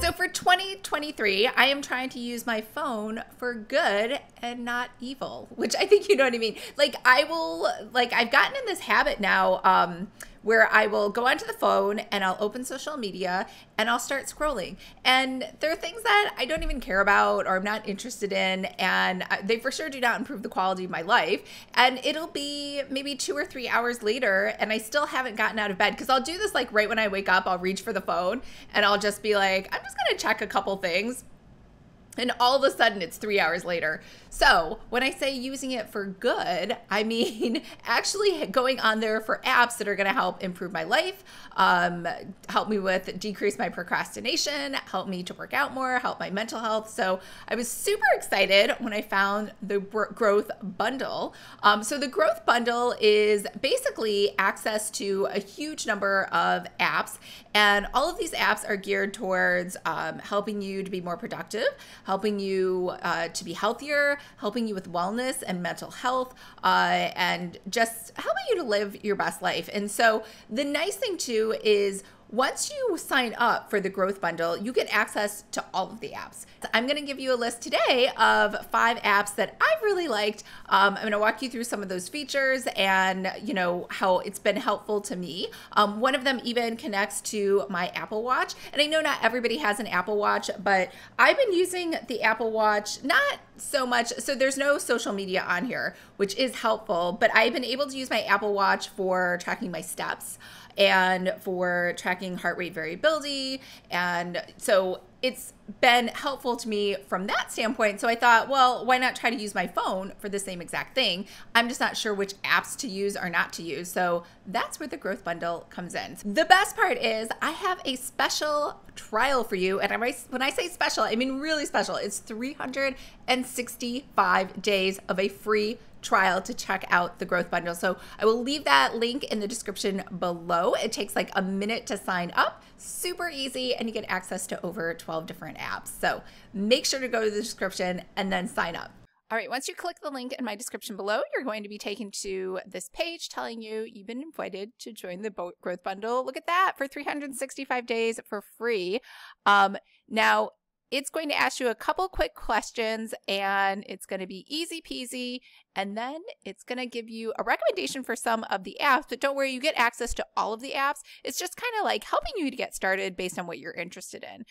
So for 2023, I am trying to use my phone for good and not evil, which I think you know what I mean. I've gotten in this habit now where I will go onto the phone and I'll open social media and I'll start scrolling. And there are things that I don't even care about or I'm not interested in, and they for sure do not improve the quality of my life. And it'll be maybe 2 or 3 hours later and I still haven't gotten out of bed, because I'll do this like right when I wake up. I'll reach for the phone and I'll just be like, I'm just gonna check a couple things. And all of a sudden it's 3 hours later. So when I say using it for good, I mean actually going on there for apps that are gonna help improve my life, help me with decrease my procrastination, help me to work out more, help my mental health. So I was super excited when I found the Growth Bundle. So the Growth Bundle is basically access to a huge number of apps, and all of these apps are geared towards helping you to be more productive, helping you to be healthier, helping you with wellness and mental health, and just helping you to live your best life. And so the nice thing too is once you sign up for the Growth Bundle, you get access to all of the apps. I'm going to give you a list today of 5 apps that I've really liked. I'm going to walk you through some of those features and, you know, how it's been helpful to me. One of them even connects to my Apple Watch. And I know not everybody has an Apple Watch, but I've been using the Apple Watch not so much. So there's no social media on here, which is helpful, but I've been able to use my Apple Watch for tracking my steps and for tracking heart rate variability. And so it's been helpful to me from that standpoint. So I thought, well, why not try to use my phone for the same exact thing? I'm just not sure which apps to use or not to use. So that's where the Growth Bundle comes in. The best part is I have a special trial for you. And when I say special, I mean really special. It's 365 days of a free trial to check out the Growth Bundle. So I will leave that link in the description below. It takes like a minute to sign up, super easy, and you get access to over 12 different apps. So make sure to go to the description and then sign up. All right, once you click the link in my description below, you're going to be taken to this page telling you you've been invited to join the Growth Bundle. Look at that, for 365 days for free. Now, it's going to ask you a couple quick questions and it's going to be easy peasy. And then it's going to give you a recommendation for some of the apps, but don't worry, you get access to all of the apps. It's just kind of like helping you to get started based on what you're interested in.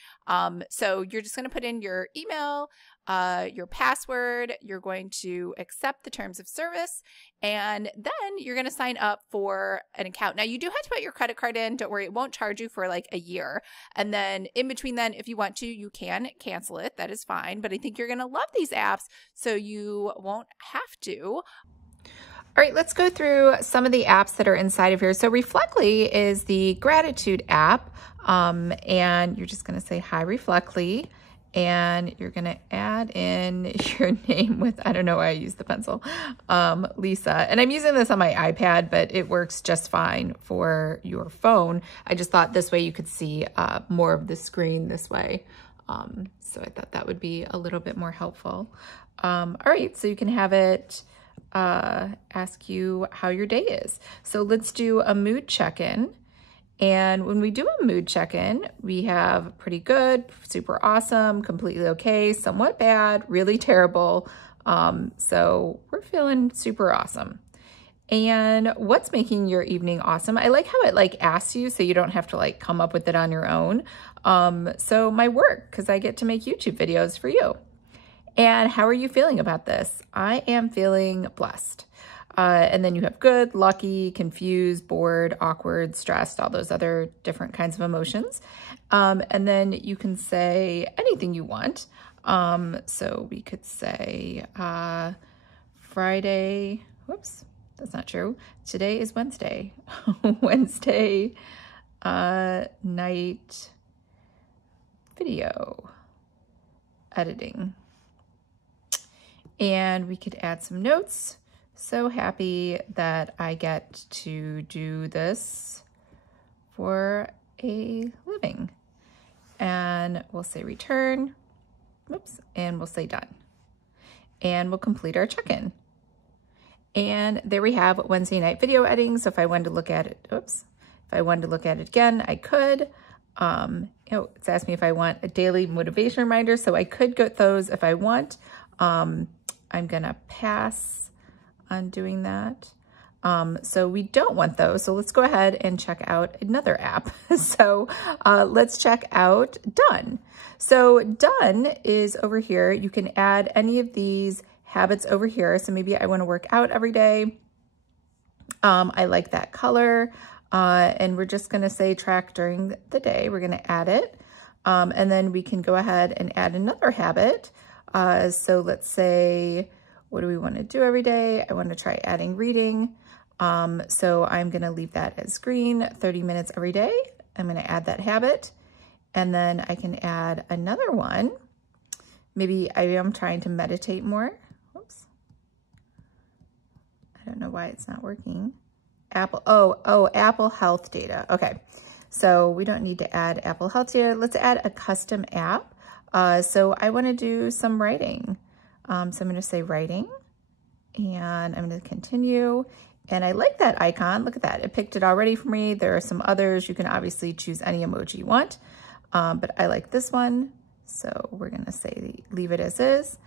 So you're just going to put in your email, your password, you're going to accept the terms of service, and then you're going to sign up for an account. Now you do have to put your credit card in. Don't worry, it won't charge you for like a year. And then in between then, if you want to, you can cancel it. That is fine. But I think you're going to love these apps, so you won't have to. All right, let's go through some of the apps that are inside of here. So Reflectly is the gratitude app, and you're just going to say, hi, Reflectly, and you're going to add in your name with, I don't know why I use the pencil, Lisa. And I'm using this on my iPad, but it works just fine for your phone. I just thought this way you could see more of the screen this way. So I thought that would be a little bit more helpful. All right, so you can have it ask you how your day is. So let's do a mood check-in. And when we do a mood check-in, we have pretty good, super awesome, completely okay, somewhat bad, really terrible. So we're feeling super awesome. And what's making your evening awesome? I like how it like asks you so you don't have to like come up with it on your own. So my work, because I get to make YouTube videos for you. And how are you feeling about this? I am feeling blessed. And then you have good, lucky, confused, bored, awkward, stressed, all those other different kinds of emotions. And then you can say anything you want. So we could say Friday, whoops, that's not true. Today is Wednesday. Wednesday night video editing. And we could add some notes. So happy that I get to do this for a living. And we'll say return, whoops, and we'll say done. And we'll complete our check-in. And there we have Wednesday night video editing. So if I wanted to look at it, oops, if I wanted to look at it again, I could. It's asked me if I want a daily motivation reminder, so I could get those if I want. I'm gonna pass on doing that. So we don't want those. So let's go ahead and check out another app. So let's check out Done. So Done is over here. You can add any of these habits over here. So maybe I want to work out every day. I like that color. And we're just going to say track during the day. We're going to add it. And then we can go ahead and add another habit. So let's say, what do we want to do every day? I want to try adding reading. So I'm going to leave that as green, 30 minutes every day. I'm going to add that habit. And then I can add another one. Maybe I am trying to meditate more. Whoops. I don't know why it's not working. Apple, Apple Health data. Okay, so we don't need to add Apple Health data. Let's add a custom app. So I want to do some writing. So I'm going to say writing, and I'm going to continue. And I like that icon. Look at that. It picked it already for me. There are some others. You can obviously choose any emoji you want, but I like this one. So we're going to say leave it as is.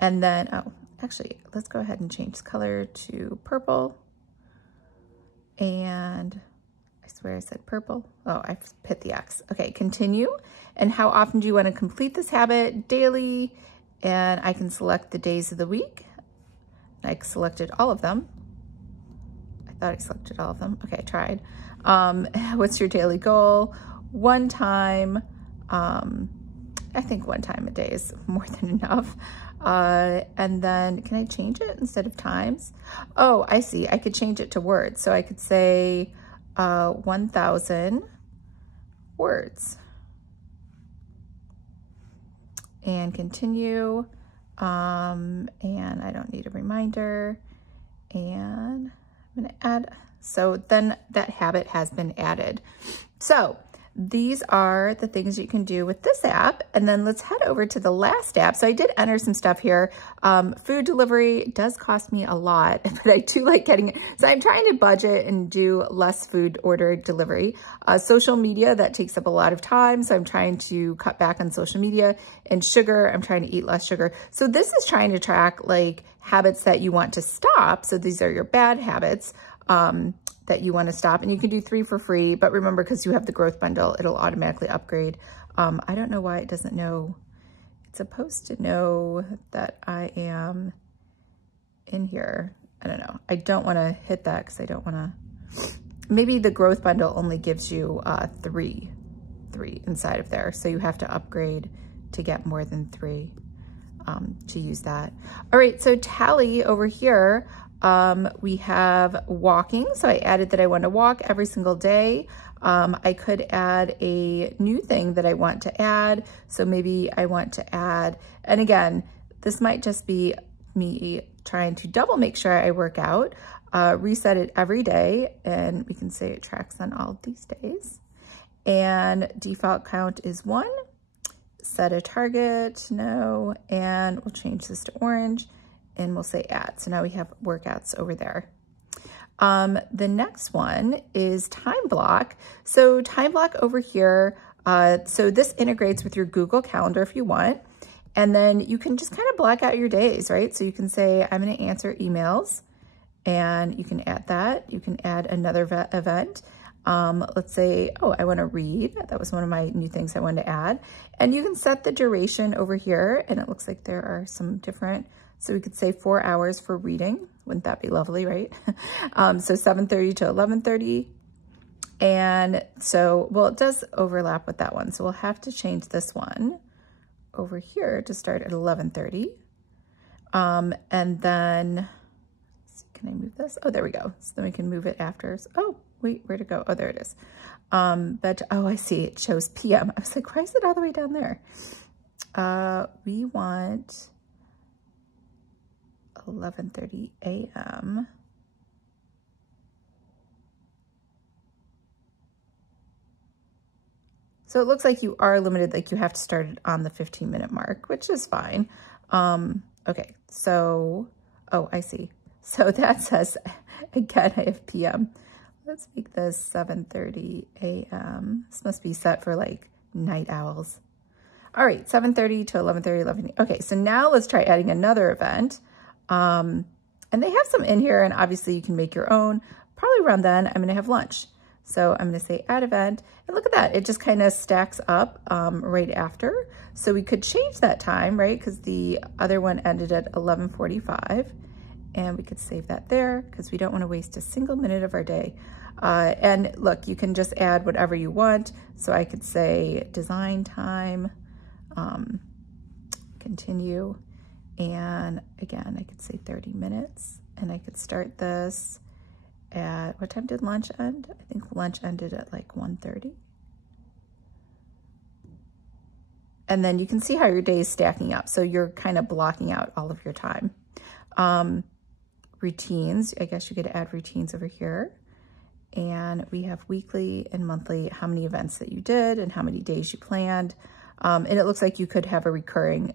And then, oh, actually, let's go ahead and change the color to purple. And I swear I said purple. Oh, I hit the X. Okay, continue. And how often do you want to complete this habit? Daily. And I can select the days of the week. I selected all of them. I thought I selected all of them. Okay, I tried. What's your daily goal? One time. I think one time a day is more than enough. And then can I change it instead of times? Oh, I see. I could change it to words. So I could say 1,000 words. And continue. And I don't need a reminder. And I'm going to add. So then that habit has been added. So these are the things you can do with this app. And then let's head over to the last app. So I did enter some stuff here. Food delivery does cost me a lot, but I do like getting it. So I'm trying to budget and do less food order delivery. Social media, that takes up a lot of time. So I'm trying to cut back on social media. And sugar, I'm trying to eat less sugar. So this is trying to track like habits that you want to stop. So these are your bad habits. That you want to stop, and you can do 3 for free, but remember, because you have the growth bundle, it'll automatically upgrade. I don't know why it doesn't know. It's supposed to know that I am in here. I don't know. I don't want to hit that because I don't want to. Maybe the growth bundle only gives you 3 inside of there, so you have to upgrade to get more than 3 to use that. All right, so tally over here. We have walking. So I added that I want to walk every single day. I could add a new thing that I want to add. So maybe I want to add, and again, this might just be me trying to double make sure I work out, reset it every day. And we can say it tracks on all of these days. And default count is 1. Set a target, no. And we'll change this to orange. And we'll say add. So now we have workouts over there. The next one is time block. So time block over here. So this integrates with your Google Calendar if you want. And then you can just kind of block out your days, right? So you can say, I'm going to answer emails, and you can add that. You can add another event. Let's say, oh, I want to read. That was one of my new things I wanted to add. And you can set the duration over here. And it looks like there are some different. So we could say 4 hours for reading. Wouldn't that be lovely, right? So 7:30 to 11:30. And so, well, it does overlap with that one. So we'll have to change this one over here to start at 11:30. And then, can I move this? Oh, there we go. So then we can move it after. Oh, wait, where'd it go? Oh, there it is. But, oh, I see. It shows PM. I was like, why is it all the way down there? We want 11:30 a.m. So it looks like you are limited, like you have to start it on the 15-minute mark, which is fine. Okay, so, oh, I see. So that says, again, I have PM. let's make this 7:30 a.m. This must be set for like night owls. All right, 7:30 to 11:30, 11. Okay, so now let's try adding another event. And they have some in here, and obviously you can make your own. Probably around then, I'm gonna have lunch. So I'm gonna say add event, and look at that. It just kind of stacks up right after. So we could change that time, right? Because the other one ended at 11:45. And we could save that there because we don't want to waste a single minute of our day. And look, you can just add whatever you want. So I could say design time, continue. And again, I could say 30 minutes. And I could start this at, what time did lunch end? I think lunch ended at like 1:30. And then you can see how your day is stacking up. So you're kind of blocking out all of your time. Routines, I guess you could add routines over here. And we have weekly and monthly, how many events that you did and how many days you planned. And it looks like you could have a recurring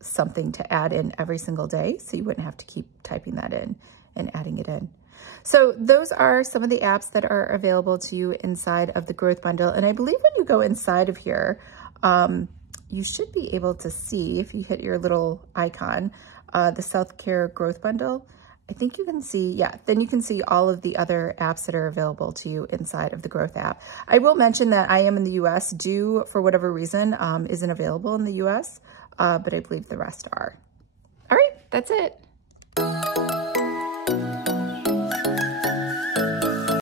something to add in every single day. So you wouldn't have to keep typing that in and adding it in. So those are some of the apps that are available to you inside of the Growth Bundle. And I believe when you go inside of here, you should be able to see, if you hit your little icon, the self-care growth bundle, I think you can see, yeah, then you can see all of the other apps that are available to you inside of the growth app. I will mention that I am in the US, Do, for whatever reason, isn't available in the US, but I believe the rest are. All right, that's it.